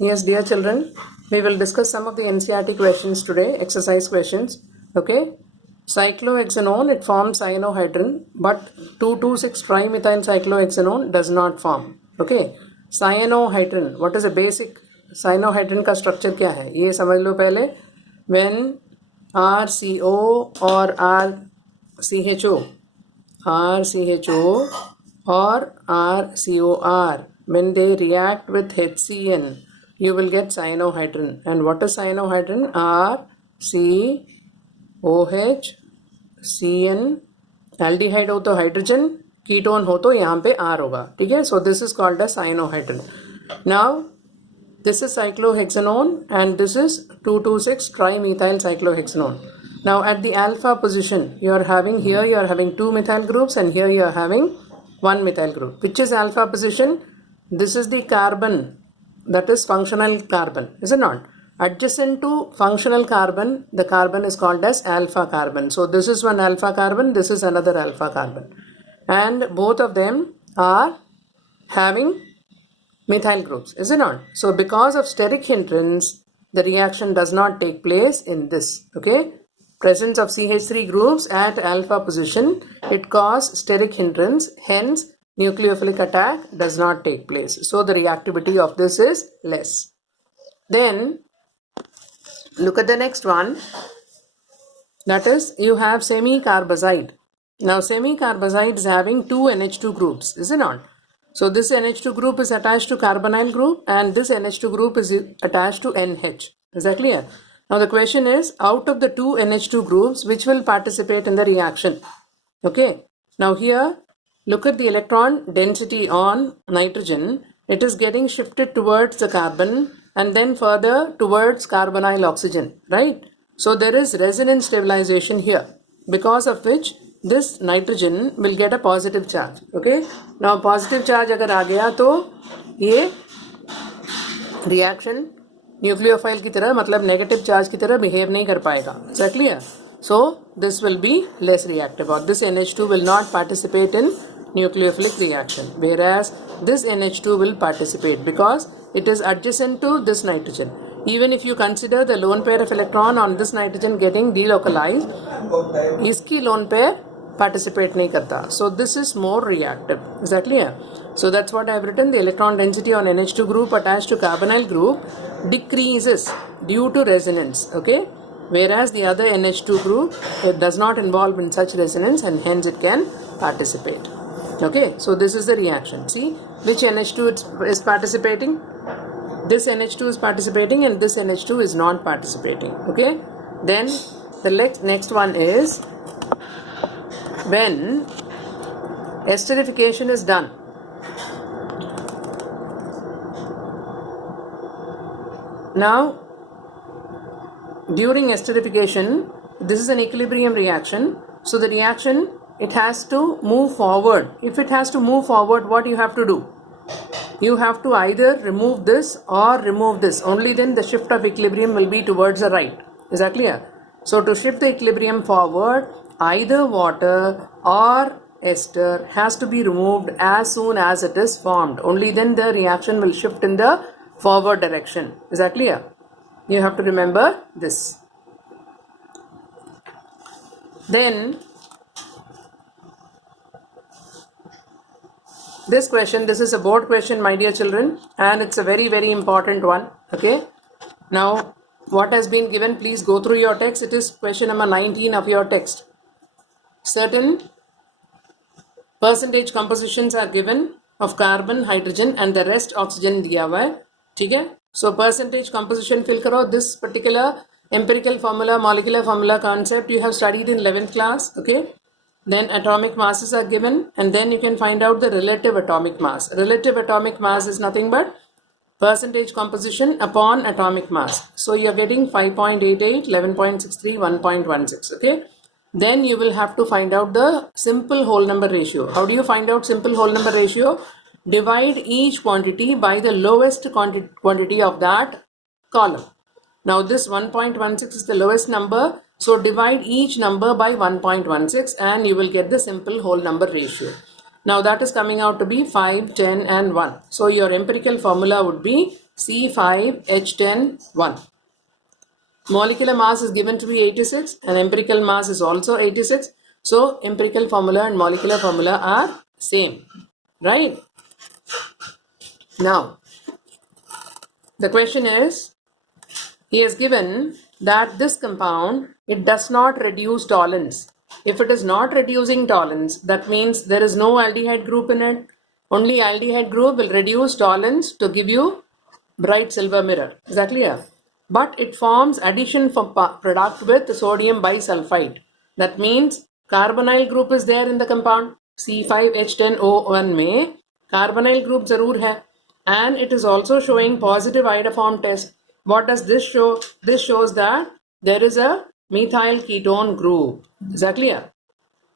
Yes, dear children, we will discuss some of the NCERT questions today, exercise questions. Okay. Cyclohexanone, it forms cyanohydrin, but 2,2,6-trimethyl cyclohexanone does not form. Okay. Cyanohydrin, what is the basic cyanohydrin का structure क्या है ये समझ लो पहले. When RCO or RCHO or RCOR, when they react with HCN, you will get cyanohydrin. And what is cyanohydrin? RCOH CN, aldehyde हो तो hydrogen, ketone हो तो यहाँ पे R होगा. ठीक है. So this is called as cyanohydrin. Now this is cyclohexanone and this is 2,2,6-trimethyl cyclohexanone. Now at the alpha position, you are having two methyl groups and here you are having one methyl group. Which is alpha position? This is the carbon, that is functional carbon, is it not? Adjacent to functional carbon, the carbon is called as alpha carbon. So this is one alpha carbon, this is another alpha carbon. And both of them are having methyl groups, is it not? So because of steric hindrance, the reaction does not take place in this. Okay. Presence of CH3 groups at alpha position, it causes steric hindrance, hence nucleophilic attack does not take place. So the reactivity of this is less. Then look at the next one, that is you have semicarbazide. Now semicarbazide is having two NH2 groups, is it not? So this NH2 group is attached to carbonyl group and this NH2 group is attached to NH. Is that clear? Now the question is, out of the two NH2 groups, which will participate in the reaction? Okay. Now here, look at the electron density on nitrogen. It is getting shifted towards the carbon and then further towards carbonyl oxygen, right? So there is resonance stabilization here, because of which this nitrogen will get a positive charge. Okay. Now positive charge अगर आ गया तो ये reaction nucleophile की तरह, मतलब negative charge की तरह behave नहीं कर पाएगा. Is that clear? So this will be less reactive, or this NH2 will not participate in nucleophilic reaction, whereas this NH2 will participate because it is adjacent to this nitrogen. Even if you consider the lone pair of electron on this nitrogen getting delocalized, इसकी lone pair participate नहीं करता. So this is more reactive. Is that clear? So that's what I have written. The electron density on NH2 group attached to carbonyl group decreases due to resonance. Okay. Whereas the other NH2 group, it does not involve in such resonance and hence it can participate. Okay. So this is the reaction. See which NH2 is participating. This NH2 is participating and this NH2 is not participating. Okay. Then the next one is when esterification is done. Now during esterification, this is an equilibrium reaction. So the reaction, it has to move forward. If it has to move forward, what you have to do? You have to either remove this or remove this. Only then the shift of equilibrium will be towards the right. Is that clear? So to shift the equilibrium forward, either water or ester has to be removed as soon as it is formed. Only then the reaction will shift in the forward direction. Is that clear? You have to remember this. Then this question, this is a board question, my dear children, and it's a very, very important one. Okay. Now what has been given, please go through your text. It is question number 19 of your text. Certain percentage compositions are given of carbon, hydrogen and the rest oxygen दिया हुआ है. ठीक है. So percentage composition fill करो. This particular empirical formula, molecular formula concept you have studied in 11th class. Okay. Then atomic masses are given and then you can find out the relative atomic mass. Relative atomic mass is nothing but percentage composition upon atomic mass. So you are getting 5.88, 11.63, 1.16. Okay. Then you will have to find out the simple whole number ratio. How do you find out simple whole number ratio? Divide each quantity by the lowest quantity of that column. Now this 1.16 is the lowest number. So divide each number by 1.16 and you will get the simple whole number ratio. Now that is coming out to be 5, 10 and 1. So your empirical formula would be C5H10 1. Molecular mass is given to be 86 and empirical mass is also 86. So empirical formula and molecular formula are same, right? Now the question is, he has given that this compound, it does not reduce Tollens. If it is not reducing Tollens, that means there is no aldehyde group in it. Only aldehyde group will reduce Tollens to give you bright silver mirror. Is that clear? But it forms addition for product with sodium bisulfite. That means carbonyl group is there in the compound. C5H10O1 में carbonyl group जरूर है. And it is also showing positive iodoform test. What does this show? This shows that there is a methyl ketone group. Is that clear?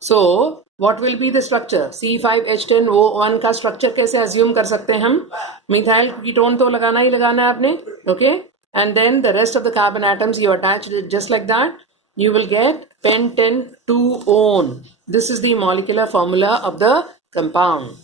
So what will be the structure? C5H10O1 का structure कैसे assume कर सकते हैं हम? Methyl ketone तो लगाना ही लगाना है आपने, okay? And then the rest of the carbon atoms you attach it just like that. You will get pentane 2-one. This is the molecular formula of the compound.